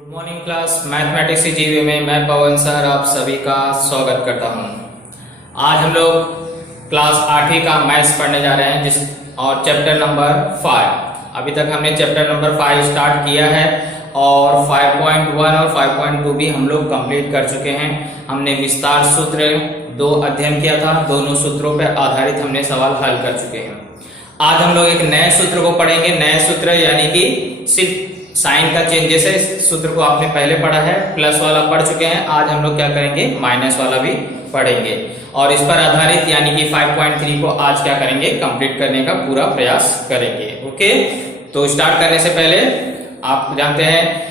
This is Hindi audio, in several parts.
Good morning class. मैथमेटिक्स की जीवी में मैं पवन सर आप सभी का स्वागत करता हूं। आज हम लोग क्लास 8वीं का मैथ्स पढ़ने जा रहे हैं और चैप्टर नंबर 5। अभी तक हमने चैप्टर नंबर 5 स्टार्ट किया है और 5.1 और 5.2 भी हम लोग कंप्लीट कर चुके हैं। हमने विस्तार सूत्र 2 अध्ययन किया था, दोनों सूत्रों पर आधारित हमने सवाल हल कर चुके हैं। आज हम लोग एक नए सूत्र को पढ़ेंगे। नए सूत्र यानी कि सिर्फ साइन का चेंज, जैसे सूत्र को आपने पहले पढ़ा है, प्लस वाला पढ़ चुके हैं। आज हम लोग क्या करेंगे, माइनस वाला भी पढ़ेंगे और इस पर आधारित यानी कि 5.3 को आज क्या करेंगे, कंप्लीट करने का पूरा प्रयास करेंगे। ओके, तो स्टार्ट करने से पहले आप जानते हैं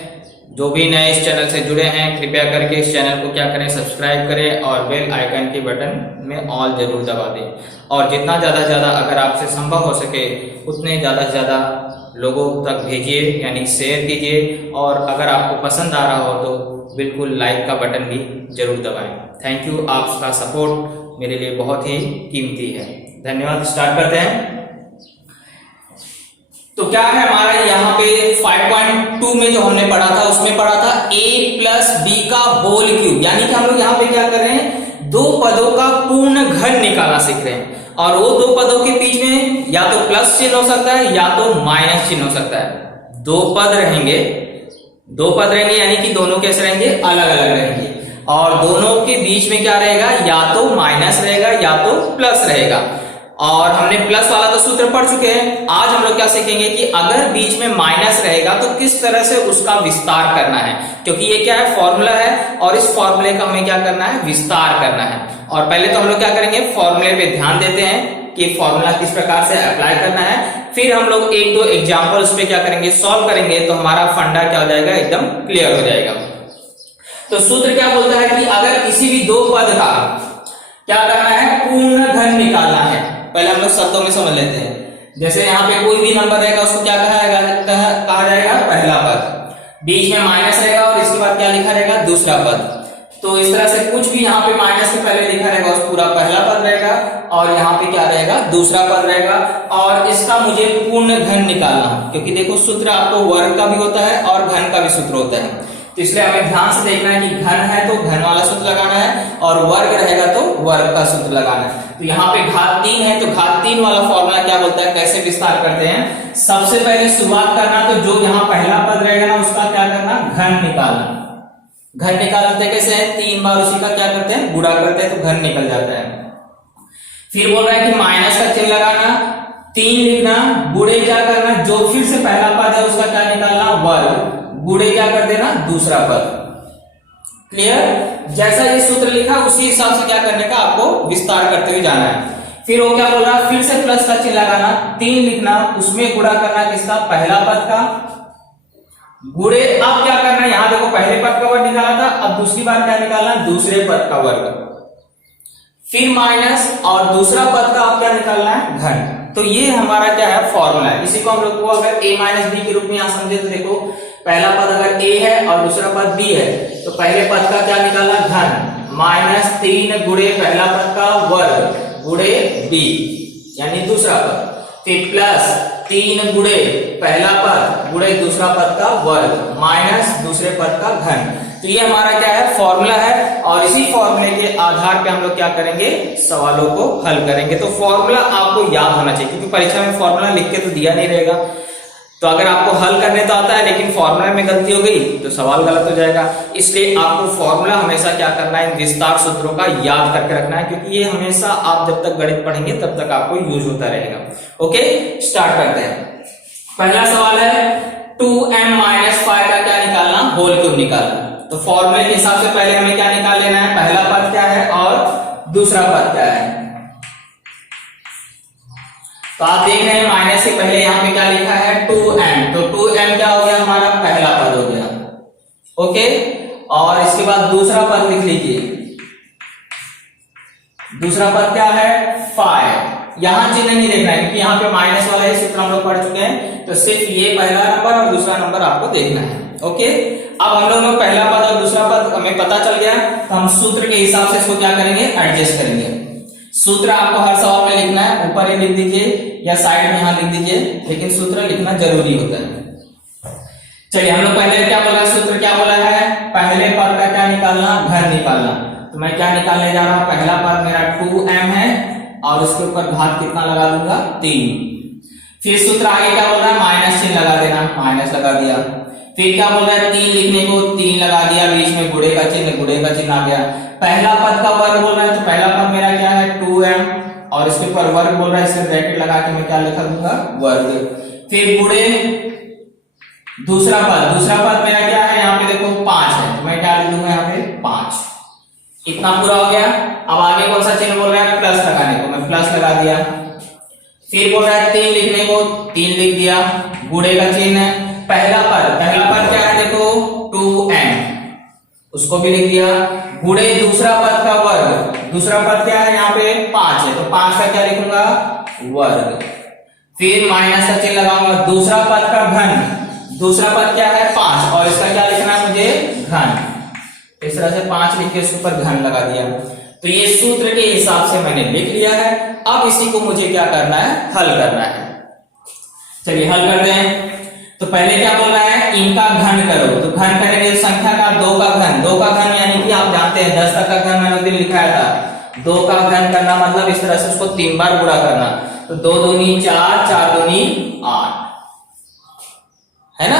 जो भी नए इस चैनल से जुड़े हैं कृपया करके इस चैनल को क्या करें, सब्सक्राइब करें और बेल आइकन के बटन में ऑल जरूर दबा दें और जितना ज्यादा से ज्यादा अगर आपसे संभव हो सके उतने ज्यादा से ज्यादा लोगों तक भेजिए यानी शेयर कीजिए और अगर आपको पसंद आ रहा हो तो बिल्कुल लाइक का बटन भी जरूर दबाएं। थैंक यू, आपका सपोर्ट मेरे लिए बहुत ही कीमती है। धन्यवाद। स्टार्ट करते हैं। तो क्या है हमारा यहाँ पे 5.2 में जो हमने पढ़ा था उसमें पढ़ा था a प्लस बी का होल क्यूब, यानी कि हम लोग यहाँ पे क्या कर रहे हैं, दो पदों का पूर्ण घन निकालना सीख रहे हैं और वो दो पदों के बीच में या तो प्लस चिन्ह हो सकता है या तो माइनस चिन्ह हो सकता है। दो पद रहेंगे यानी कि दोनों कैसे रहेंगे, अलग अलग रहेंगे और दोनों के बीच में क्या रहेगा, या तो माइनस रहेगा या तो प्लस रहेगा। और हमने प्लस वाला तो सूत्र पढ़ चुके हैं। आज हम लोग क्या सीखेंगे कि अगर बीच में माइनस रहेगा तो किस तरह से उसका विस्तार करना है, क्योंकि ये क्या है, फॉर्मूला है और इस फॉर्मूले का हमें क्या करना है, विस्तार करना है। और पहले तो हम लोग क्या करेंगे, फॉर्मूले पे ध्यान देते हैं कि फॉर्मूला किस प्रकार से अप्लाई करना है। फिर हम लोग एक दो एग्जाम्पल उस पर क्या करेंगे, सॉल्व करेंगे, तो हमारा फंडा क्या हो जाएगा, एकदम क्लियर हो जाएगा। तो सूत्र क्या बोलता है कि अगर किसी भी दो पद का क्या करना है, पूर्ण घन निकालना है। पहले हम लोग शब्दों में समझ लेते हैं। जैसे यहाँ पे कोई भी नंबर रहेगा उसको क्या कहा जाएगा, पहला पद, बीच में माइनस रहेगा और इसके बाद क्या लिखा रहेगा, दूसरा पद। तो इस तरह से कुछ भी यहाँ पे माइनस के पहले लिखा रहेगा उस पूरा पहला पद रहेगा और यहाँ पे क्या रहेगा, दूसरा पद रहेगा। और इसका मुझे पूर्ण घन निकालना, क्योंकि देखो सूत्र आपको वर्ग का भी होता है और घन का भी सूत्र होता है, तो इसलिए हमें ध्यान से देखना है कि घन है तो घन वाला सूत्र लगाना है और वर्ग रहेगा तो वर्ग का सूत्र लगाना है। तो यहाँ पे घात 3 है तो घात 3 वाला फॉर्मूला क्या बोलता है, कैसे विस्तार करते हैं। सबसे पहले शुरुआत करना, तो जो यहाँ पहला पद रहेगा ना उसका क्या करना, घन निकालना। घन निकालते कैसे है, 3 बार उसी का क्या करते हैं, गुणा करते हैं तो घन निकल जाता है। फिर बोल रहा है कि माइनस का चिन्ह लगाना, 3 लिखना, गुणे क्या करना, जो फिर से पहला पद है उसका क्या निकालना, वर्ग, गुणे क्या कर देना, दूसरा पद। क्लियर। जैसा ये सूत्र लिखा उसी हिसाब से क्या करने का, आपको विस्तार करते हुए जाना है। फिर वो क्या बोल रहा है, फिर से प्लस का चिन्ह लगाना, 3 लिखना, उसमें गुणा करना किसका, पहला पद का, गुणे अब क्या करना है, यहां देखो पहले पद का वर्ग निकाला था, अब दूसरी बार क्या निकालना, दूसरे पद का वर्ग, फिर माइनस और दूसरा पद का अब क्या निकालना है, घन। तो ये हमारा क्या है, फॉर्मूला है। इसी को हम लोग को अगर a माइनस बी के रूप में यहां समझे तो देखो पहला पद अगर a है और दूसरा पद b है तो पहले पद का क्या निकालना, घन, माइनस 3 गुणे पहला पद का वर्ग गुणे b यानी दूसरा पद, फिर प्लस 3 गुणे पहला पद गुणे दूसरा पद का वर्ग माइनस दूसरे पद का घन। तो ये हमारा क्या है, फॉर्मूला है और इसी फॉर्मूले के आधार पे हम लोग क्या करेंगे, सवालों को हल करेंगे। तो फॉर्मूला आपको याद होना चाहिए, क्योंकि परीक्षा में फॉर्मूला लिख के तो दिया नहीं रहेगा। तो अगर आपको हल करने तो आता है लेकिन फॉर्मूला में गलती हो गई तो सवाल गलत हो जाएगा। इसलिए आपको फॉर्मूला हमेशा क्या करना है, इन विस्तार सूत्रों का याद करके रखना है, क्योंकि ये हमेशा आप जब तक गणित पढ़ेंगे तब तक आपको यूज होता रहेगा। ओके, स्टार्ट करते हैं। पहला सवाल है 2m-5 का क्या निकालना, होल क्यूब निकालना। तो फॉर्मूले के हिसाब से पहले हमें क्या निकाल लेना है, पहला पद क्या है और दूसरा पद क्या है। तो आप देख रहे हैं माइनस से पहले यहाँ पे क्या लिखा है, 2m, तो 2m क्या हो गया, हमारा पहला पद हो गया। ओके, और इसके बाद दूसरा पद लिख लीजिए, दूसरा पद क्या है, 5। यहां चिन्ह नहीं देखना है क्योंकि यहाँ पे माइनस वाला है, सूत्र हम लोग पढ़ चुके हैं, तो सिर्फ ये पहला नंबर और दूसरा नंबर आपको देखना है। ओके, अब हम लोग पहला पद और दूसरा पद हमें पता चल गया, तो हम सूत्र के हिसाब से इसको क्या करेंगे, एडजस्ट करेंगे। सूत्र आपको हर सवाल में लिखना है, ऊपर ही लिख दीजिए या साइड में यहां लिख दीजिए, लेकिन सूत्र लिखना जरूरी होता है। चलिए हम लोग पहले क्या बोला, सूत्र क्या बोला है, पहले पद का क्या निकालना, घन निकालना। तो मैं क्या निकालने जा रहा हूं, पहला पद मेरा 2m है और उसके ऊपर घात कितना लगा दूंगा, 3। फिर सूत्र आगे क्या बोल रहा है, माइनस चिन्ह लगा देना, माइनस लगा दिया। फिर क्या बोल रहा है, 3 लिखने को 3 लगा दिया, बीच में गुणे का चिन्ह आ गया। पहला पद का वर्ग बोल रहा है, तो पहला पद मेरा क्या है 2m और इसके ऊपर वर्ग बोल रहा है, इसके ब्रैकेट लगा के मैं क्या लिखा दूंगा, वर्ग। फिर गुणे दूसरा पद मेरा क्या है, यहाँ पे देखो 5 है, तो मैं क्या लिख दूंगा यहाँ पे 5। इतना पूरा हो गया। अब आगे कौन सा चिन्ह बोल रहा है, प्लस लगाने को, मैं प्लस लगा दिया। फिर बोल रहा है 3 लिखने को 3 लिख दिया, गुणे का चिन्ह। पहला पद क्या है देखो 2m, उसको भी लिख दिया। गुणे दूसरा पद का वर्ग, दूसरा पद क्या है यहाँ पे 5 है, तो 5 का क्या लिखूंगा, वर्ग। फिर माइनस का चिन्ह लगाऊंगा। दूसरा पद का घन, दूसरा पद क्या है 5 और इसका क्या लिखना है मुझे, घन। इस तरह से 5 लिख के उसके ऊपर घन लगा दिया। तो ये सूत्र के हिसाब से मैंने लिख लिया है। अब इसी को मुझे क्या करना है, हल करना है। चलिए हल करते हैं। तो पहले क्या बोल रहा है, इनका घन करो। तो घन करेंगे संख्या का 2 का घन यानी कि आप जानते हैं 10 तक का घन मैंने उस दिन लिखाया था। 2 का घन करना मतलब इस तरह से उसको 3 बार गुणा करना। तो 2 दूनी 4, 4 दूनी 8, है ना।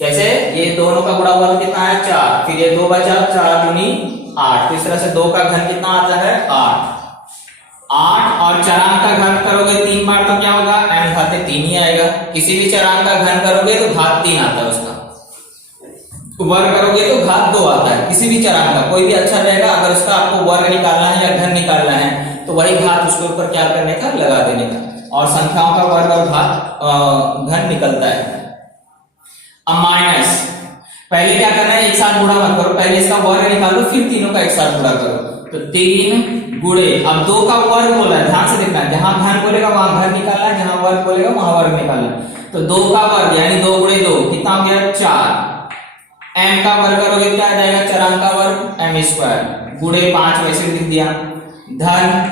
कैसे, ये दोनों का गुणा हुआ कितना है 4, फिर ये 2 बचा, 4 दूनी 8। तो इस तरह से 2 का घन कितना आता है 8। और चरांक का घन करोगे 3 बार तो क्या होगा, m घाते 3 ही आएगा। किसी भी चरांक का घन करोगे तो घात 3 आता है उसका, वर्ग करोगे तो घात 2 आता है। किसी भी चरांक का कोई भी अच्छा रहेगा, अगर उसका आपको वर्ग निकालना है या घन निकालना है तो वही घात उसके ऊपर क्या करने का, लगा देने का। और संख्याओं का वर्ग और घात घन निकलता है। अब माइनस, पहले क्या करना है, एक साथ गुणा मत करो, पहले इसका वर्ग निकालो फिर तीनों का एक साथ गुणा करो। तो 3 गुणे, अब 2 का वर्ग बोला है, ध्यान से देखना, जहां घन बोलेगा वहां घन निकालना है, जहां वर्ग बोलेगा वहां वर्ग निकालना है। तो 2 का वर्ग यानी 2 गुणे 2 कितना हो गया 4। m का वर्ग करोगे क्या आ जाएगा, चरांक का वर्ग m स्क्वायर, गुणे 5 वैसे लिख दिया। धन,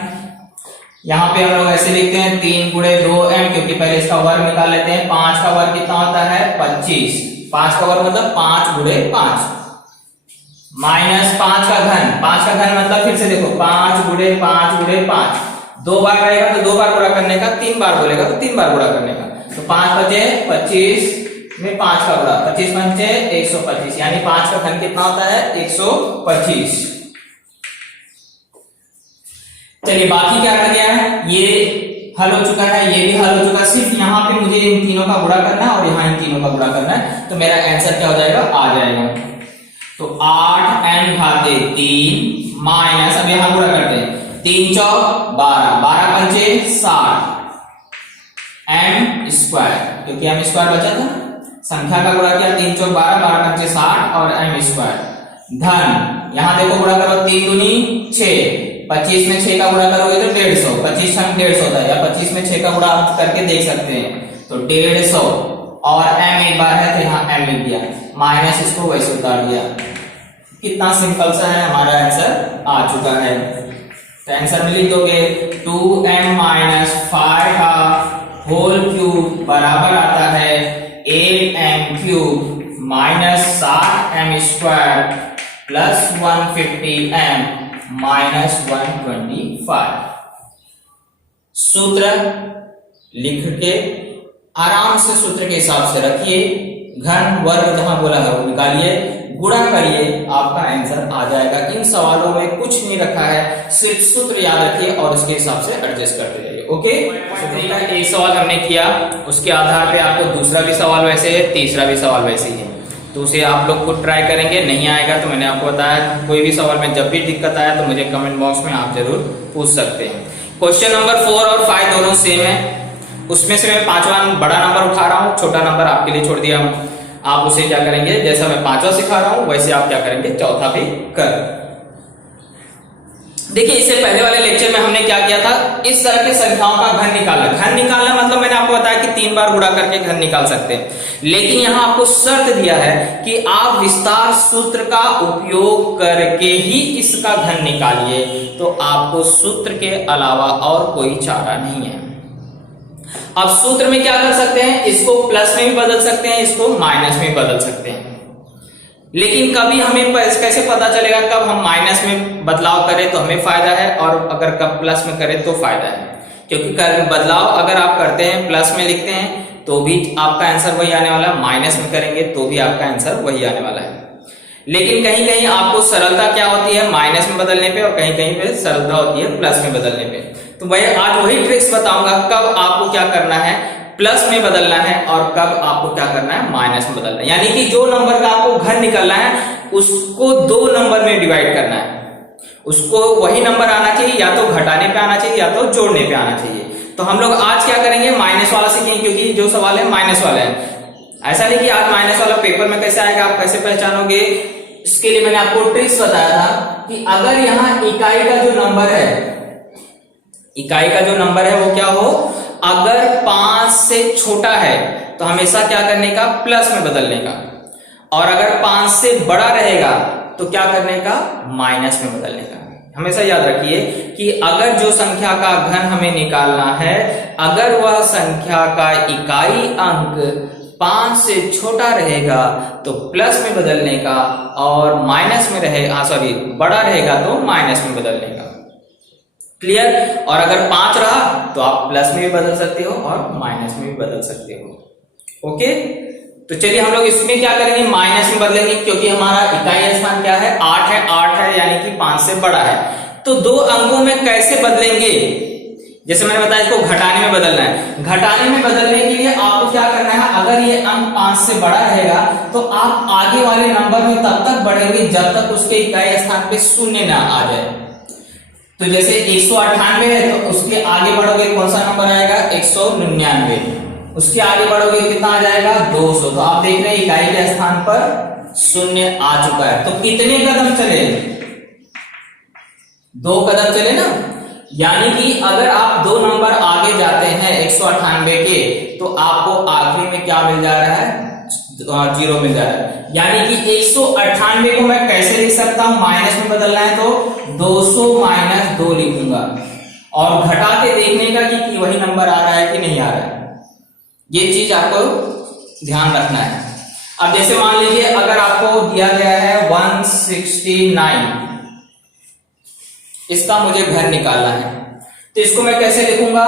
यहाँ पे हम लोग ऐसे लिखते हैं 3 गुणे 2m, क्योंकि पहले इसका वर्ग निकाल लेते हैं। 5 का वर्ग कितना होता है 25, 5 का वर्ग मतलब 5 गुणे 5। माइनस 5 का घन, 5 का घन मतलब फिर से देखो 5 गुणे 5 गुणे 5, 2 बार रहेगा तो 2 बार गुणा करने का, 3 बार बोलेगा तो 3 बार गुणा करने का। तो 5 बचे 25 में 5 का गुणा, 25 पंचे 125, यानी 5 का घन कितना होता है 125। चलिए बाकी क्या कर दिया है, ये हल हो चुका है, ये भी हल हो चुका है। सिर्फ यहाँ पे मुझे इन तीनों का गुणा करना है और यहाँ इन तीनों का गुणा करना है, तो मेरा आंसर क्या हो जाएगा, आ जाएगा। तो 8m घाते 3 माइनस, अब यहां गुणा करते हैं, 3 चौक 12, 12 पंचे 60 m स्क्वायर, क्योंकि m स्क्वायर बचा था, संख्या का गुणा किया, 3 चौक 12, 12 पंचे 60 और m स्क्वायर। धन, यहां देखो गुणा करो, 3 दूनी 6, 25 में 6 का गुणा करोगे तो 150, 25 छंग 150 होता है, या 25 में 6 का गुणा आप करके देख सकते हैं। तो 150 और m एक बार है तो यहाँ m लिख दिया, माइनस इसको वैसे उतार दिया। कितना सिंपल सा है, हमारा आंसर आ चुका है। तो आंसर में लिख दोगे 2m माइनस 5 का होल क्यूब बराबर आता है 8m cube minus 7m square plus 150m minus 125। सूत्र लिख के आराम से सूत्र के हिसाब से रखिए, घन वर्ग जहां बोला है वो निकालिए, गुणा करिए, आपका आंसर आ जाएगा। इन सवालों में कुछ नहीं रखा है, सिर्फ सूत्र याद रखिए और उसके हिसाब से एडजस्ट करते जाइए। ओके, एक सवाल हमने किया, उसके आधार पे आपको दूसरा भी सवाल वैसे है, तीसरा भी सवाल वैसे ही है, तो उसे आप लोग खुद ट्राई करेंगे। नहीं आएगा तो मैंने आपको बताया, कोई भी सवाल में जब भी दिक्कत आया तो मुझे कमेंट बॉक्स में आप जरूर पूछ सकते हैं। क्वेश्चन नंबर 4 और 5 दोनों सेम है, उसमें से मैं 5वां बड़ा नंबर उठा रहा हूं, छोटा नंबर आपके लिए छोड़ दिया हूं। आप उसे क्या करेंगे, जैसा मैं 5वां सिखा रहा हूं वैसे आप क्या करेंगे, चौथा भी कर। देखिए, इससे पहले वाले लेक्चर में हमने क्या किया था, इस तरह के संख्याओं का घन निकालना। घन निकालना मतलब मैंने आपको बताया कि 3 बार गुणा करके घन निकाल सकते हैं, लेकिन यहां आपको शर्त दिया है कि आप विस्तार सूत्र का उपयोग करके ही इसका घन निकालिए। तो आपको सूत्र के अलावा और कोई चारा नहीं है। अब सूत्र में क्या कर सकते हैं, इसको प्लस में भी बदल सकते हैं, इसको माइनस में भी बदल सकते हैं। लेकिन कभी हमें कैसे पता चलेगा कब हम माइनस में बदलाव करें तो हमें फायदा है और अगर कब प्लस में करें तो फायदा है। क्योंकि बदलाव अगर आप करते हैं प्लस में लिखते हैं तो भी आपका आंसर वही आने वाला है, माइनस में करेंगे तो भी आपका आंसर वही आने वाला है। लेकिन कहीं कहीं आपको सरलता क्या होती है माइनस में बदलने पे, और कहीं कहीं पे सरलता होती है प्लस में बदलने पे। तो मैं आज वही ट्रिक्स बताऊंगा कब आपको क्या करना है, प्लस में बदलना है और कब आपको क्या करना है, माइनस में बदलना है। यानी कि जो नंबर का आपको घन निकलना है उसको 2 नंबर में डिवाइड करना है, उसको वही नंबर आना चाहिए, या तो घटाने पे आना चाहिए या तो जोड़ने पे आना चाहिए। तो हम लोग आज क्या करेंगे, माइनस वाला सीखेंगे, क्योंकि जो सवाल है माइनस वाला है। ऐसा नहीं कि आज माइनस वाला पेपर में कैसे आएगा, आप कैसे पहचानोगे, इसके लिए मैंने आपको ट्रिक्स बताया था कि अगर यहाँ इकाई का जो नंबर है, इकाई का जो नंबर है वो क्या हो, अगर 5 से छोटा है तो हमेशा क्या करने का, प्लस में बदलने का, और अगर 5 से बड़ा रहेगा तो क्या करने का, माइनस में बदलने का। हमेशा याद रखिए कि अगर जो संख्या का घन हमें निकालना है, अगर वह संख्या का इकाई अंक 5 से छोटा रहेगा तो प्लस में बदलने का, और माइनस में बड़ा रहेगा तो माइनस में बदलने का। क्लियर? और अगर 5 रहा तो आप प्लस में भी बदल सकते हो और माइनस में भी बदल सकते हो। ओके, तो चलिए हम लोग इसमें क्या करेंगे, माइनस में बदलेंगे, क्योंकि हमारा इकाई स्थान क्या है, 8 है यानी कि 5 से बड़ा है। तो 2 अंकों में कैसे बदलेंगे, जैसे मैंने बताया इसको घटाने में बदलना है। घटाने में बदलने के लिए आपको क्या करना है, अगर ये अंक 5 से बड़ा रहेगा तो आप आगे वाले नंबर में तब तक बढ़ेंगे जब तक उसके इकाई स्थान पे 0 ना आ जाए। तो जैसे 198 है तो उसके आगे बढ़ोगे कौन सा नंबर आएगा, 199, उसके आगे बढ़ोगे कितना आ जाएगा, 200। तो आप देख रहे हैं इकाई के स्थान पर 0 आ चुका है। तो कितने कदम चले, 2 कदम चले ना। यानी कि अगर आप 2 नंबर आगे जाते हैं 198 के, तो आपको आखिरी में क्या मिल जा रहा है, 0 मिल जा रहा है। यानी कि 198 को मैं कैसे लिख सकता हूं, माइनस में बदलना है तो 200 - 2 लिखूंगा, और घटा के देखने का कि वही नंबर आ रहा है कि नहीं आ रहा है। ये चीज आपको ध्यान रखना है। अब जैसे मान लीजिए अगर आपको दिया गया है 169, इसका मुझे घन निकालना है, तो इसको मैं कैसे लिखूंगा,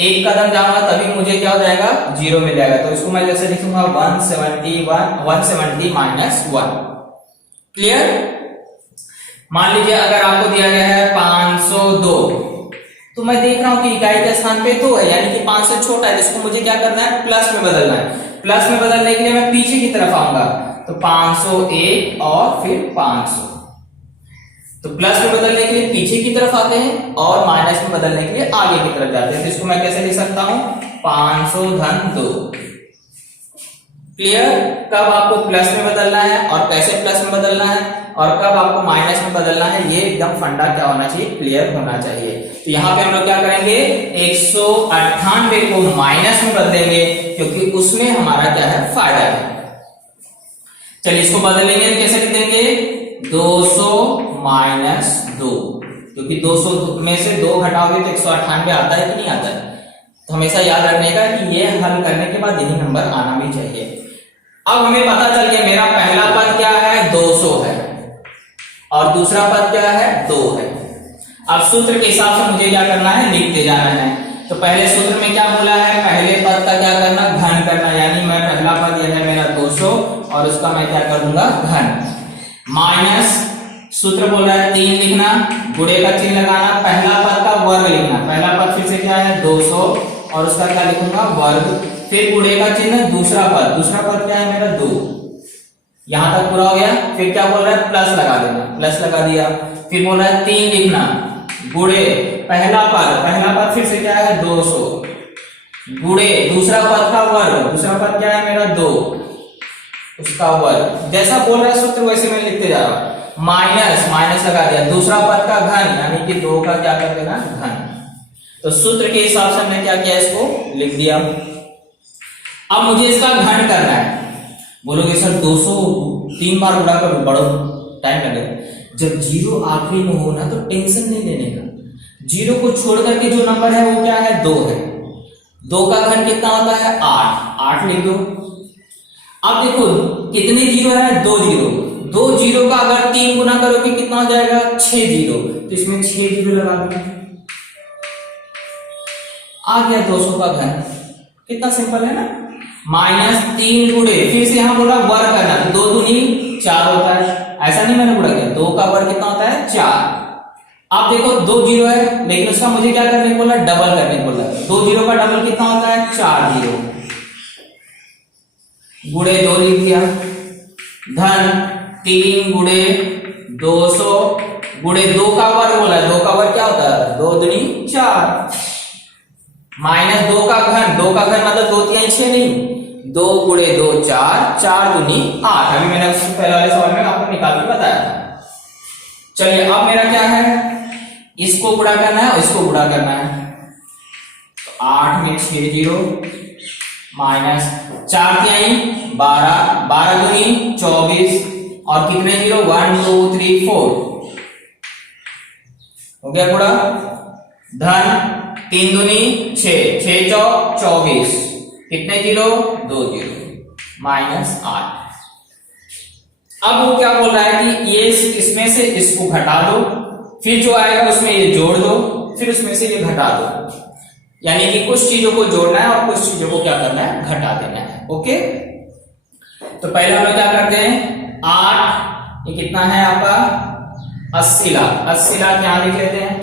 1 कदम जाऊंगा तभी मुझे क्या हो जाएगा, 0 मिल जाएगा। तो इसको मैं जैसे लिखूंगा 170 - 1। क्लियर? मान लीजिए अगर आपको दिया गया है 502, तो मैं देख रहा हूं कि इकाई के स्थान पे 2 है, यानी कि 5 से छोटा है, इसको मुझे क्या करना है, प्लस में बदलना है। प्लस में बदलने के लिए मैं पीछे की तरफ आऊंगा, तो 501 और फिर 500। तो प्लस में बदलने के लिए पीछे की तरफ आते हैं और माइनस में बदलने के लिए आगे की तरफ जाते हैं। तो इसको मैं कैसे लिख सकता हूं, 500 - 2। क्लियर? कब आपको प्लस में बदलना है और कैसे प्लस में बदलना है, और कब आपको माइनस में बदलना है, ये एकदम फंडा क्या होना चाहिए, क्लियर होना चाहिए। तो यहाँ पे हम लोग क्या करेंगे, 198 को माइनस में बदलेंगे, क्योंकि उसमें हमारा क्या है, फायदा है। चलिए इसको बदलेंगे, कैसे लिख देंगे, 200 - 2, क्योंकि 200 में से 2 घटाओगे तो 198 आता है कि नहीं आता है। तो हमेशा याद रखने का कि ये हल करने के बाद यही नंबर आना भी चाहिए। अब हमें पता चल गया मेरा पहला पद क्या है, 200 है, और दूसरा पद क्या है, 2 है। अब सूत्र के हिसाब से मुझे क्या करना है, लिखते जाना है। तो पहले सूत्र में क्या बोला है, पहले पद का क्या करना, घन करना, यानी मैं पहला पद यह है मेरा 200 और उसका मैं क्या कर दूंगा, घन। माइनस सूत्र बोल रहा है 3 लिखना, गुणे का चिन्ह लगाना, पहला पद का वर्ग लिखना। पहला पद फिर से क्या है, 200, और उसका क्या लिखूंगा, वर्ग, फिर गुणे का चिन्ह, दूसरा पद क्या है मेरा, 2। यहां तक पूरा हो गया। फिर क्या बोल रहा है, प्लस लगा देना, प्लस लगा दिया। फिर बोल रहा है 3 लिखना, गुणे पहला पद फिर से क्या है, 200, गुणे दूसरा पद का वर्ग, दूसरा पद क्या है मेरा, 2, उसका वर्ग। जैसा बोल रहा है सूत्र वैसे मैं लिखते जा रहा हूं। माइनस लगा दिया, दूसरा पद का घन, यानी कि 2 का क्या कर देना, घन। तो सूत्र के हिसाब से हमने क्या किया, इसको लिख दिया। अब मुझे इसका घन करना है। बोलोगे सर 200 3 बार गुणा कर, बड़ा टाइम लगेगा। जब 0 आखिरी में हो ना तो टेंशन नहीं लेने का। 0 को छोड़ करके जो नंबर है वो क्या है, 2 है। 2 का घन कितना होता है 8, 8 लिख दो। अब देखो कितने जीरो है, 2 जीरो, 2 जीरो का अगर 3 गुना करोगे कितना हो जाएगा 6 जीरो, तो इसमें 6 जीरो लगा दो, आ गया 200 का घन। कितना सिंपल है ना। -3 गुणे, फिर से यहां बोला वर्ग करना, तो 2 दूनी 4 होता है, ऐसा नहीं मैंने बोला क्या, 2 का वर्ग कितना होता है 4। अब देखो 2 जीरो है, लेकिन उसका मुझे क्या करने को बोला, डबल करने को बोला। 2 जीरो का डबल कितना होता है 4 जीरो, गुणे 2 लिख दिया, धन 3 गुणे 200 गुणे 2 का वर्ग बोला, 2 का वर्ग क्या होता है 2 दूनी 4, -2 का घन, 2 का घन मतलब 2 3 6 नहीं, 2 गुणे 2 4, 4 दूनी 8। अभी मैंने उससे पहले वाले सवाल में आपको निकाल के बताया था। चलिए अब मेरा क्या है, इसको गुणा करना है और इसको गुणा करना है, तो 8 में 6 जीरो माइनस 4 तिहाई 12, 12 दूनी 24 और कितने जीरो 1 2 3 4 हो गया गुणा, धन 3 दूनी 6, 6 चौक 24, कितने जीरो 2 जीरो -8। अब वो क्या बोल रहा है कि ये इसमें से इसको घटा दो, फिर जो आएगा उसमें ये जोड़ दो, फिर उसमें से ये घटा दो, यानी कि कुछ चीजों को जोड़ना है और कुछ चीजों को क्या करना है घटा देना है। ओके, तो पहले हम लोग क्या करते हैं, 8 ये कितना है आपका 80 लाख, 80 लाख यहां लिख लेते हैं,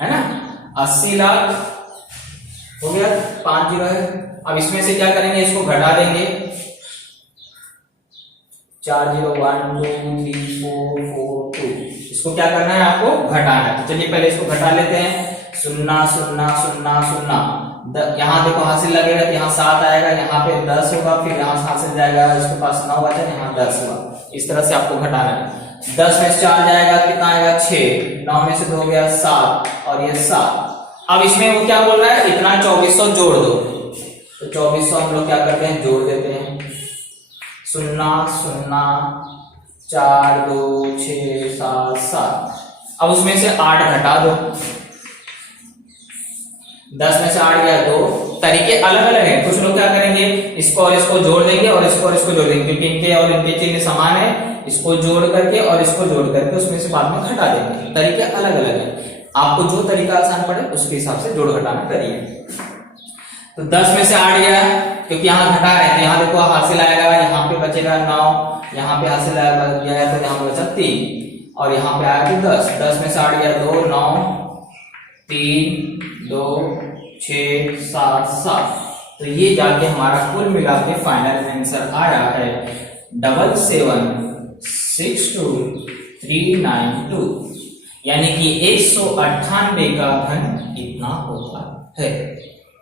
है ना, 80 लाख हो गया, 5 जीरो है। अब इसमें से क्या करेंगे, इसको घटा देंगे, 4 जीरो 1 2 3 4 4 2, इसको क्या करना है आपको घटाना है। तो चलिए पहले इसको घटा लेते हैं, 0 0 0 0, यहाँ देखो हासिल लगेगा तो यहाँ 7 आएगा, यहाँ पे 10 होगा, फिर यहाँ हासिल जाएगा, इसके पास 9 बचा, यहाँ 10 हुआ। इस तरह से आपको घटाना है। 10 में से 4 जाएगा कितना आएगा 6, 9 में से 2 हो गया 7 और ये 7। अब इसमें वो क्या बोल रहा है, इतना 2400 जोड़ दो, तो 2400 हम लोग क्या करते हैं जोड़ देते हैं, 0 0 4 2 6 7 7। अब उसमें से 8 घटा दो, 10 में से 8 गया 2। तरीके अलग अलग है, कुछ लोग क्या करेंगे इसको और इसको जोड़ देंगे और इसको और इसको जोड़ देंगे, क्योंकि इनके और इनके चिन्ह समान है, इसको जोड़ करके और इसको जोड़ करके उसमें से बाद में घटा देंगे। तरीके अलग अलग है, आपको जो तरीका आसान पड़े उसके हिसाब से जोड़ घटाना करिए। तो 10 में से 8 गया, क्योंकि यहाँ घटा है तो यहाँ देखो हासिल आएगा, यहाँ पे बचेगा 9, यहाँ पे हासिल आएगा तो यहाँ बचा 3 और यहाँ पे आएगा 10। 10 में से 8 गया 2 9 3 2 6 7 7, तो ये जाके हमारा कुल मिला के फाइनल आंसर आया है 7762392, यानी कि 198 का घन इतना होता है।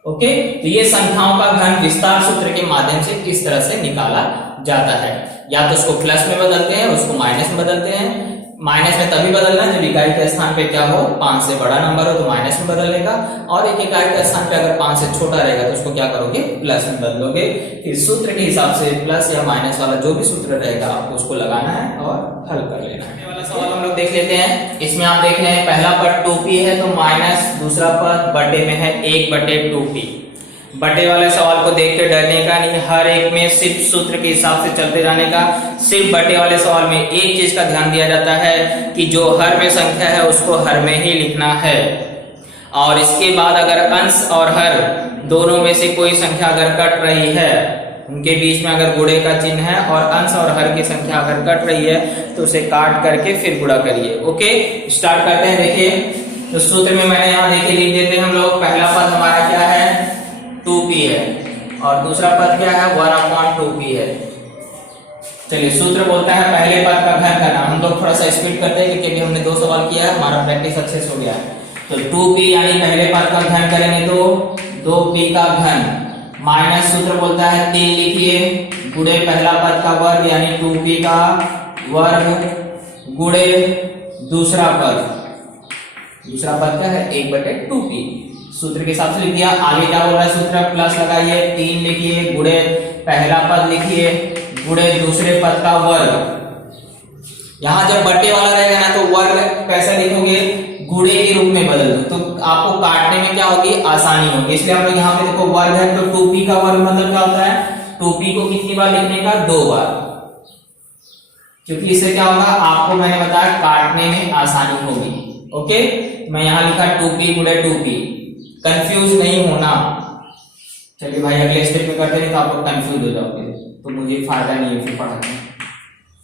ओके, तो ये संख्याओं का घन विस्तार सूत्र के माध्यम से इस तरह से निकाला जाता है। या तो उसको प्लस में बदलते हैं, उसको माइनस में बदलते हैं। माइनस में तभी बदलना जब इकाई के स्थान पे क्या हो 5 से बड़ा नंबर हो तो माइनस में बदलने का, और एक इकाई के स्थान पे अगर 5 से छोटा रहेगा तो उसको क्या करोगे प्लस में बदलोगे। फिर सूत्र के हिसाब से प्लस या माइनस वाला जो भी सूत्र रहेगा आपको उसको लगाना है और हल कर लेना है। वाला सवाल हम लोग देख लेते हैं। इसमें आप देख रहे हैं पहला पद 2p है तो माइनस, दूसरा पद बटे में है 1/2p। बटे वाले सवाल को देख के डरने का नहीं, हर एक में सिर्फ सूत्र के हिसाब से चलते जाने का। सिर्फ बटे वाले सवाल में एक चीज का ध्यान दिया जाता है कि जो हर में संख्या है उसको हर में ही लिखना है, और इसके बाद अगर अंश और हर दोनों में से कोई संख्या अगर कट रही है, उनके बीच में अगर गुणे का चिन्ह है और अंश और हर की संख्या अगर कट रही है तो उसे काट करके फिर गुणा करिए। ओके, स्टार्ट करते हैं। देखिए तो सूत्र में मैंने यहाँ देखिए लिख देते हैं हम लोग। पहला पद हमारा क्या है 2p है और दूसरा पद क्या है 1/2p है। चलिए सूत्र बोलता है पहले पद का घन करना। हम लोग थोड़ा सा स्पीड करते हैं क्योंकि हमने 2 सवाल किया है, हमारा प्रैक्टिस अच्छे से हो गया है। तो 2p यानी पहले पद का घन करेंगे तो 2p का घन माइनस सूत्र बोलता है 3 लिखिए गुणे पहला पद का वर्ग यानी 2p का वर्ग गुणे दूसरा पद क्या है 1/2p। सूत्र के हिसाब से लिख दिया। आगे क्या बोल रहा है सूत्र प्लस लगाइए 3 लिखिए गुणे पहला पद लिखिए गुणे दूसरे पद का वर्ग। यहां जब बटे वाला रहेगा ना तो वर्ग कैसा लिखोगे, गुणे के रूप में बदल दो, तो आपको काटने में क्या होगी, आसानी होगी। इसलिए हम लोग यहाँ पे देखो वर्ग है तो 2p का वर्ग मतलब क्या होता है, 2p को कितनी बार लिखने का, 2 बार, क्योंकि इससे क्या होगा, आपको मैंने बताया काटने में आसानी होगी। ओके, मैं यहाँ लिखा 2p गुणे 2p, कंफ्यूज नहीं होना। चलिए भाई अगले स्टेप में करते हैं, तो आप लोग कंफ्यूज हो जाओगे तो मुझे फायदा नहीं है फिर पढ़ाने में।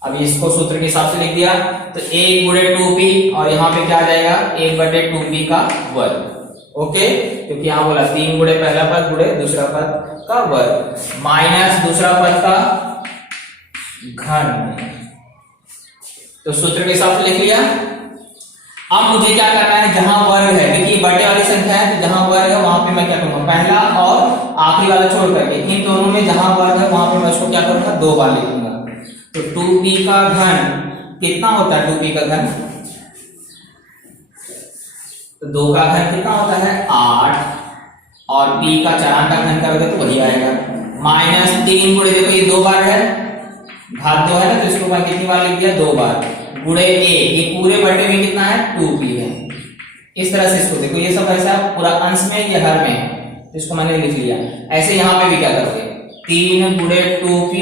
अब इसको सूत्र के हिसाब से लिख दिया, तो 1 गुणे 2p और यहाँ पे क्या आ जाएगा, 1/2p का वर्ग। ओके, क्योंकि यहाँ बोला 3 गुणे पहला पद गुणे दूसरा पद का वर्ग, माइनस दूसरा पद का घन। तो सूत्र के हिसाब से लिख लिया। अब मुझे क्या करना है, जहां वर्ग है, क्योंकि बटे वाली संख्या है, तो जहां वर्ग है वहां पे मैं क्या करूंगा, पहला और आखिरी वाला छोड़ करके इन दोनों में जहां वर्ग है वहां पे मैं उसको क्या करूंगा, 2 बार लिखूंगा। तो 2p का घन कितना होता है, 2p का घन, तो 2 का घन कितना होता है, 8, और p का चार का घन करोगे तो वही आएगा, माइनस 3 गुणे, देखो ये 2 बार है, घात 2 है ना, तो इसको मैं कितनी बार लिख दिया, 2 बार, गुणे 1, ये पूरे बटे में कितना है, 2p है। इस तरह से इसको देखो, ये सब ऐसा पूरा अंश में ये हर में है, तो इसको मैंने लिख लिया। ऐसे यहाँ पे भी क्या करोगे, 3 गुणे 2p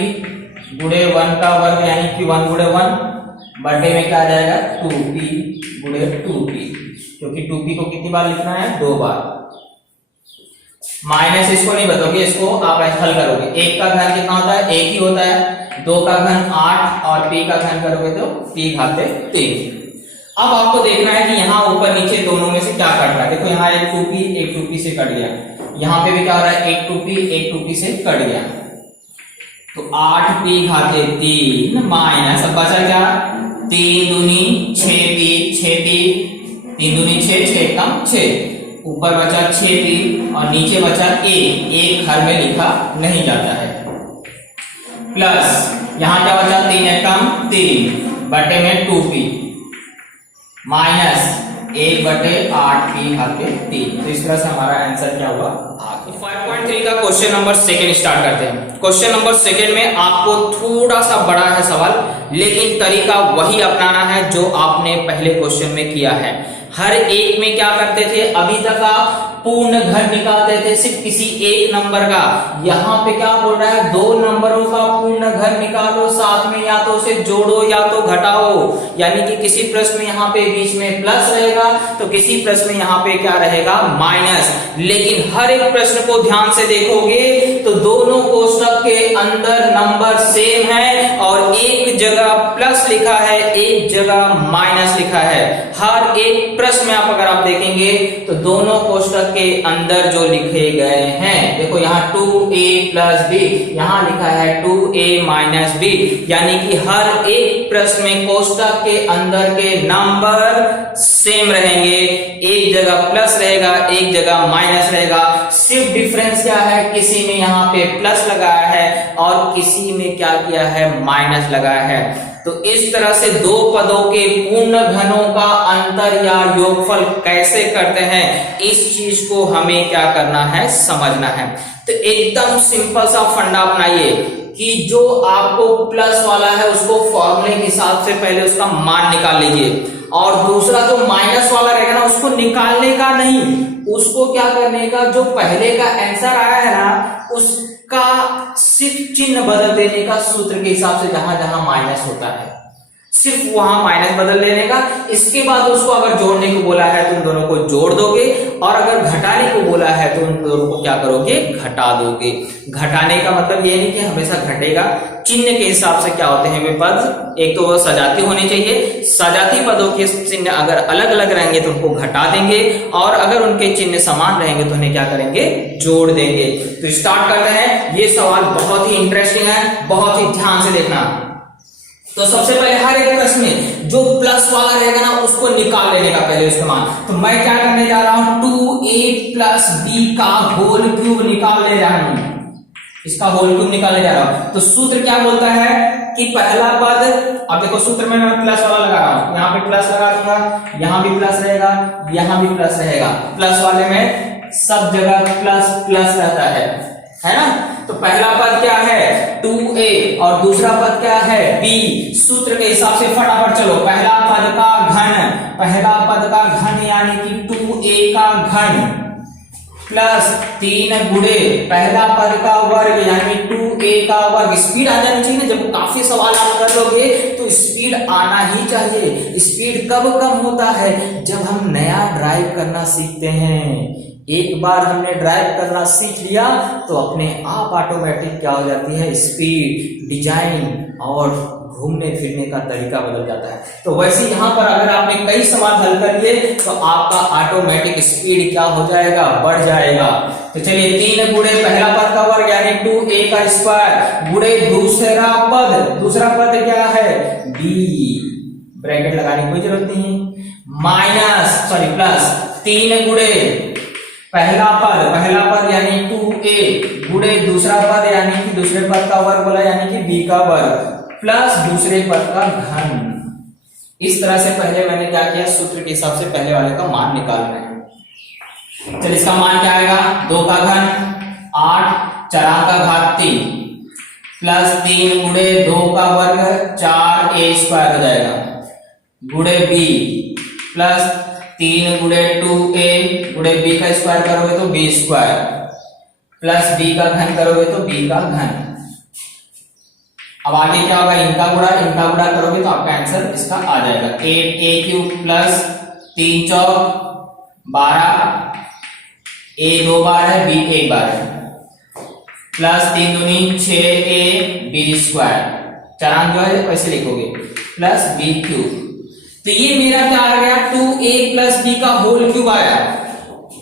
गुणे 1 का वर्ग, यानी कि 1 गुणे 1 बटे में क्या आ जाएगा, 2p गुणे 2p, क्योंकि 2p को कितनी बार लिखना है, 2 बार, माइनस इसको नहीं बताओगे, इसको आप हल करोगे। 1 का घन कितना होता है, 1 ही होता है, 2 का घन 8 और p का घन करोगे तो p घाते 3। अब आपको देखना है कि यहाँ ऊपर नीचे दोनों में से क्या कट रहा है। देखो यहाँ एक 2p से कट गया, यहाँ पे भी क्या हो रहा है, एक 2p से कट गया, तो 8p घाते 3 माइनस, अब बचा क्या, 3 दूनी 6p, 6p 3 दूनी 6, 6 कम 6, ऊपर बचा 6p और नीचे बचा 1 घर में लिखा नहीं जाता है, प्लस यहां क्या बचा, 3 कम 3 बटे में 2p माइनस 1/8p घाते 3। तो इस तरह से हमारा आंसर क्या हुआ, आ गया। 5.3 का क्वेश्चन नंबर 2 स्टार्ट करते हैं। क्वेश्चन नंबर 2 में आपको थोड़ा सा बड़ा है सवाल, लेकिन तरीका वही अपनाना है जो आपने पहले क्वेश्चन में किया है। हर एक में क्या करते थे, अभी तक आप पूर्ण घन निकालते थे सिर्फ किसी एक नंबर का, यहाँ पे क्या बोल रहा है, 2 नंबरों का पूर्ण घन निकालो, साथ में या तो उसे जोड़ो या तो घटाओ, यानी कि किसी प्रश्न में यहाँ पे बीच में प्लस रहेगा तो किसी प्रश्न में यहाँ पे क्या रहेगा, माइनस। लेकिन हर एक प्रश्न को ध्यान से देखोगे तो दोनों कोष्टक के अंदर नंबर सेम है और एक जगह प्लस लिखा है, एक जगह माइनस लिखा है। हर एक प्रश्न में अगर आप देखेंगे तो दोनों कोष्टक के अंदर जो लिखे गए हैं, देखो यहाँ 2a प्लस b, यहाँ लिखा है 2a माइनस b, यानी कि हर एक प्रश्न में कोष्टक के अंदर के नंबर सेम रहेंगे, एक जगह प्लस रहेगा, एक जगह माइनस रहेगा। सिर्फ डिफरेंस क्या है, किसी में यहाँ पे प्लस लगाया है और किसी में क्या किया है, माइनस लगाया है। तो इस तरह से 2 पदों के पूर्ण घनों का अंतर या योगफल कैसे करते हैं, इस चीज को हमें क्या करना है, समझना है। तो एकदम सिंपल सा फंडा अपनाइए कि जो आपको प्लस वाला है उसको फॉर्मूले के हिसाब से पहले उसका मान निकाल लीजिए, और दूसरा जो माइनस वाला रहेगा ना उसको निकालने का नहीं, उसको क्या करने का, जो पहले का आंसर आया है ना उसका सिर्फ चिन्ह बदल देने का, सूत्र के हिसाब से जहां जहां माइनस होता है सिर्फ वहां माइनस बदल देने का। इसके बाद उसको अगर जोड़ने को बोला है तो उन दोनों को जोड़ दोगे, और अगर घटाने को बोला है तो उन दोनों को क्या करोगे, घटा दोगे। घटाने का मतलब ये नहीं कि हमेशा घटेगा, चिन्ह के हिसाब से क्या होते हैं वे पद, एक तो वो सजाती होनी चाहिए, सजाती पदों के चिन्ह अगर अलग अलग रहेंगे तो उनको घटा देंगे, और अगर उनके चिन्ह समान रहेंगे तो उन्हें क्या करेंगे, जोड़ देंगे। तो स्टार्ट करते हैं। ये सवाल बहुत ही इंटरेस्टिंग है, बहुत ही ध्यान से देखना। तो सबसे पहले हर एक प्रश्न में जो प्लस वाला रहेगा ना उसको निकाल लेने का पहले उसका मान। तो मैं क्या करने जा रहा हूं, 2a प्लस b का होल क्यूब निकालने जा रहा हूं, इसका होल क्यूब निकालने जा रहा हूं। तो सूत्र क्या बोलता है कि पहला पद, अब देखो सूत्र में मैं प्लस वाला लगा रहा हूं, यहाँ पे प्लस लगा दूंगा, यहाँ भी प्लस रहेगा, यहाँ भी प्लस रहेगा। प्लस वाले में सब जगह प्लस प्लस रहता है ना। तो पहला पद क्या है, 2a, और दूसरा पद क्या है, b। सूत्र के हिसाब से फटाफट चलो, पहला पद का घन पहला पद का घन यानी कि 2a का घन प्लस 3 गुणे पहला पद का वर्ग यानी 2a का वर्ग। स्पीड आ जानी चाहिए ना, जब काफी सवाल आप कर लोगे तो स्पीड आना ही चाहिए। स्पीड कब कम होता है? जब हम नया ड्राइव करना सीखते हैं। एक बार हमने ड्राइव करना सीख लिया तो अपने आप ऑटोमेटिक क्या हो जाती है, स्पीड, डिजाइन और घूमने फिरने का तरीका बदल जाता है। तो वैसे यहाँ पर अगर आपने कई सवाल हल कर लिए तो आपका ऑटोमेटिक स्पीड क्या हो जाएगा, बढ़ जाएगा। तो चलिए 3 गुणे पहला पद का वर्ग यानी 2a का स्क्वायर गुणे दूसरा पद क्या है, b, ब्रैकेट लगाने की कोई जरूरत नहीं, प्लस 3 गुणे पहला पद यानी 2a गुणे दूसरा पद यानी कि दूसरे पद का वर्ग बोला यानी कि b का वर्ग प्लस दूसरे पद का घन। इस तरह से पहले मैंने क्या किया, सूत्र के हिसाब से पहले वाले का मान निकाल रहे हैं। चलिए इसका मान क्या आएगा, 2 का घन 8 4 का घात 3 प्लस 3 गुणे 2 का वर्ग 4a स्क्वायर हो जाएगा गुणे b प्लस 3 गुणे 2a गुणे b का स्क्वायर करोगे तो b स्क्वायर प्लस b का घन करोगे तो b का घन। अब आगे क्या होगा, इनका गुणा करोगे तो आपका आंसर इसका आ जाएगा 8a cube plus 3 Chowk 12, a 2 बार है b 1 बार है प्लस 3 दूनी 6a b स्क्वायर, चारांक जो है वैसे लिखोगे प्लस b क्यूब। तो ये मेरा क्या आ गया, 2a प्लस b का होल क्यूब आया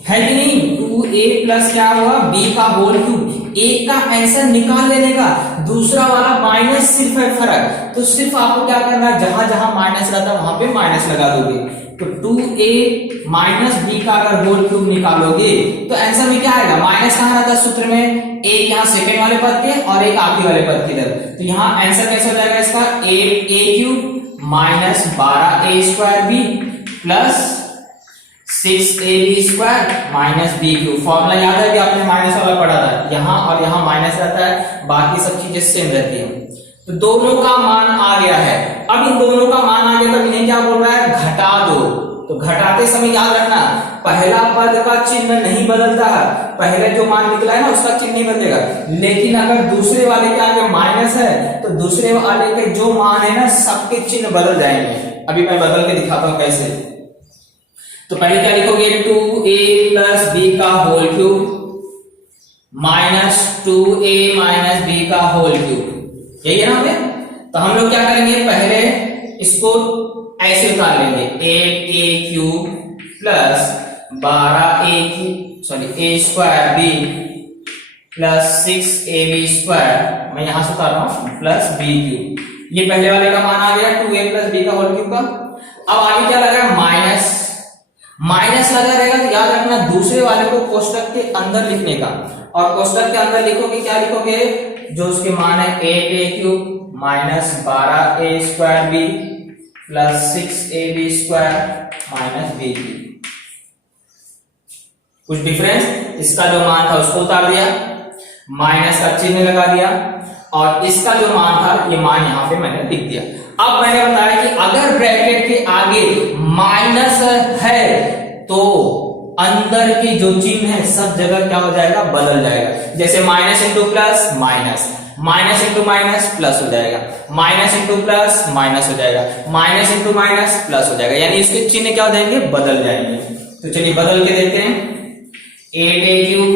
है कि नहीं। 2a प्लस क्या हुआ, b का होल क्यूब। एक का आंसर निकाल लेने का, दूसरा वाला माइनस सिर्फ है फर्क। तो सिर्फ आपको क्या करना है, जहां जहां माइनस रहता है वहां पे माइनस लगा दोगे। तो 2a माइनस b का अगर होल क्यूब निकालोगे तो आंसर में क्या आएगा, माइनस कहां रहता है सूत्र में, एक यहाँ सेकंड वाले पद के और एक आखिरी वाले पद की तरफ। तो यहाँ आंसर कैसे हो जाएगा इसका, 8a cube minus 12a square b plus 6ab square minus b cube. Formula याद है कि आपने माइनस वाला पढ़ा था, यहाँ और यहाँ माइनस रहता है, बाकी सब चीजें सेम रहती है। तो दोनों का मान आ गया है। अब इन दोनों का मान आ गया तो इन्हें क्या बोल रहा है, घटा दो। तो घटाते समय याद रखना, पहला पद का चिन्ह नहीं बदलता है, पहले जो मान निकला है ना उसका चिन्ह नहीं बदलेगा। लेकिन अगर दूसरे वाले के आगे माइनस है तो दूसरे वाले के जो मान है ना सबके चिन्ह बदल जाएंगे। अभी मैं बदल के दिखाता हूं कैसे। तो पहले क्या लिखोगे, 2a प्लस b का whole cube minus 2a minus b का होल क्यूब, यही है ना हमें। तो हम लोग क्या करेंगे, पहले इसको ऐसे उतार लेंगे, 8a cube plus 12a square b plus 6ab square, मैं यहां से उतार रहा हूं, प्लस b क्यूब। ये पहले वाले का मान आ गया 2a प्लस b का होल क्यूब का। अब आगे क्या लगा, माइनस लगा रहेगा। तो याद रखना दूसरे वाले को कोष्टक के अंदर लिखने का, और कोष्टक के अंदर लिखोगे क्या लिखोगे, जो उसके मान है 8a cube minus 12a square b plus 6ab square minus b cube. कुछ डिफरेंस, इसका जो मान था उसको उतार दिया, माइनस का चिन्ह लगा दिया, और इसका जो मान था ये मान यहां पे मैंने लिख दिया। अब मैंने बताया कि अगर ब्रैकेट के आगे माइनस है तो अंदर की जो चिन्ह है सब जगह क्या हो जाएगा, बदल जाएगा। जैसे minus into plus minus, minus into minus plus हो जाएगा, माइनस इंटू प्लस माइनस हो जाएगा, माइनस इंटू माइनस प्लस हो जाएगा, यानी इसके चिन्ह क्या हो जाएंगे, बदल जाएंगे। तो चलिए बदल के देखते हैं, 8a cube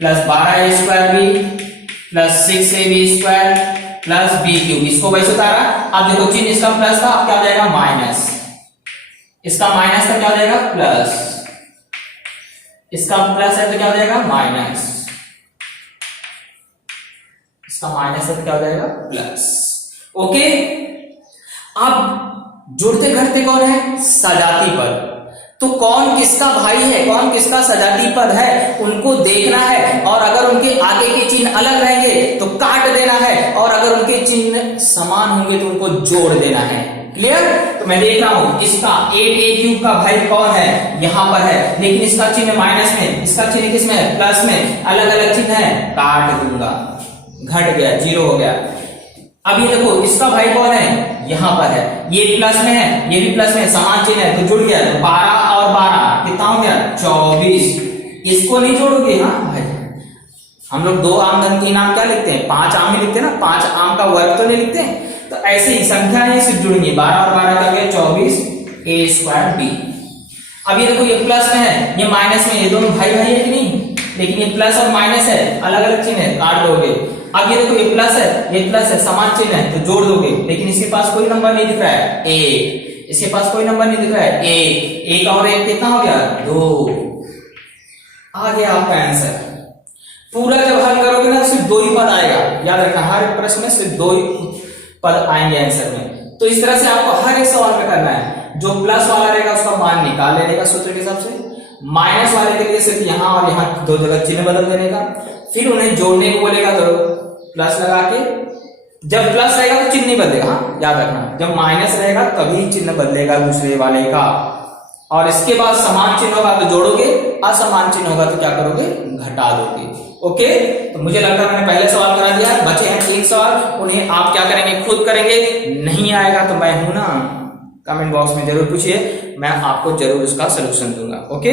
plus 12a square b plus 6ab square plus b cube, इसको वैसे उतारा। अब देखो चिन्ह इसका प्लस था, अब क्या हो जाएगा माइनस, इसका माइनस था क्या हो जाएगा प्लस, इसका प्लस है तो क्या हो जाएगा माइनस, इसका माइनस है तो क्या हो जाएगा प्लस। ओके, अब जुड़ते घटते कौन है, सजाती पद। तो कौन किसका भाई है, कौन किसका सजाती पद है, उनको देखना है, और अगर उनके आगे के चिन्ह अलग रहेंगे तो काट देना है, और अगर उनके चिन्ह समान होंगे तो उनको जोड़ देना है। क्लियर। तो मैं देख रहा हूं इसका 8a क्यूब का भाई कौन है, यहां पर है, लेकिन इसका चिन्ह माइनस में, इसका चिन्ह किस में है, प्लस में, अलग अलग चिन्ह है, काट दूंगा, घट गया, जीरो हो गया। अब ये देखो इसका भाई कौन है, यहाँ पर है, ये प्लस में है, ये भी प्लस में है, समान चिन्ह है तो जुड़ गया। तो 12 और 12 कितना हो गया 24। इसको नहीं जोड़ोगे, हाँ भाई हम लोग 2 आम 3 आम क्या लिखते हैं, 5 आम ही लिखते हैं ना, 5 आम का वर्ग तो नहीं लिखते हैं। तो ऐसे ही संख्या है सिर्फ जुड़ेंगी, 12 और 12 का गया 24 a² b। अब ये देखो ये प्लस में है, ये माइनस में, ये दोनों भाई भाई है कि नहीं, लेकिन ये प्लस और माइनस है, अलग अलग चिन्ह है, काट दोगे। अब ये देखो ये प्लस है, ये प्लस है, समान चिन्ह है तो जोड़ दोगे, लेकिन इसके पास कोई नंबर नहीं दिख रहा है 1, इसके पास कोई नंबर नहीं दिख रहा है 1, 1 और 1 कितना हो गया 2। आ गया आपका आंसर। पूरा जब हल करोगे ना सिर्फ 2 ही पद आएगा, याद रखना हर प्रश्न में सिर्फ 2 ही पद आएंगे आंसर में। तो इस तरह से आपको हर एक सवाल में करना है, जो प्लस वाला रहेगा उसका मान निकाल लेने का सूत्र के हिसाब से, माइनस वाले के लिए सिर्फ यहाँ और यहाँ 2 जगह चिन्ह बदल देने का, फिर उन्हें जोड़ने को बोलेगा तो प्लस लगा के, जब प्लस रहेगा तो चिन्ह नहीं बदलेगा, हाँ याद रखना, जब माइनस रहेगा तभी चिन्ह बदलेगा दूसरे वाले का। और इसके बाद समान चिन्ह होगा तो जोड़ोगे, असमान चिन्ह होगा तो क्या करोगे घटा दोगे। ओके, तो मुझे लगता है मैंने पहले सवाल करा दिया, बचे हैं 3 सवाल, उन्हें आप क्या करेंगे खुद करेंगे, नहीं आएगा तो मैं हूं ना, कमेंट बॉक्स में जरूर पूछिए, मैं आपको जरूर इसका सलूशन दूंगा। ओके।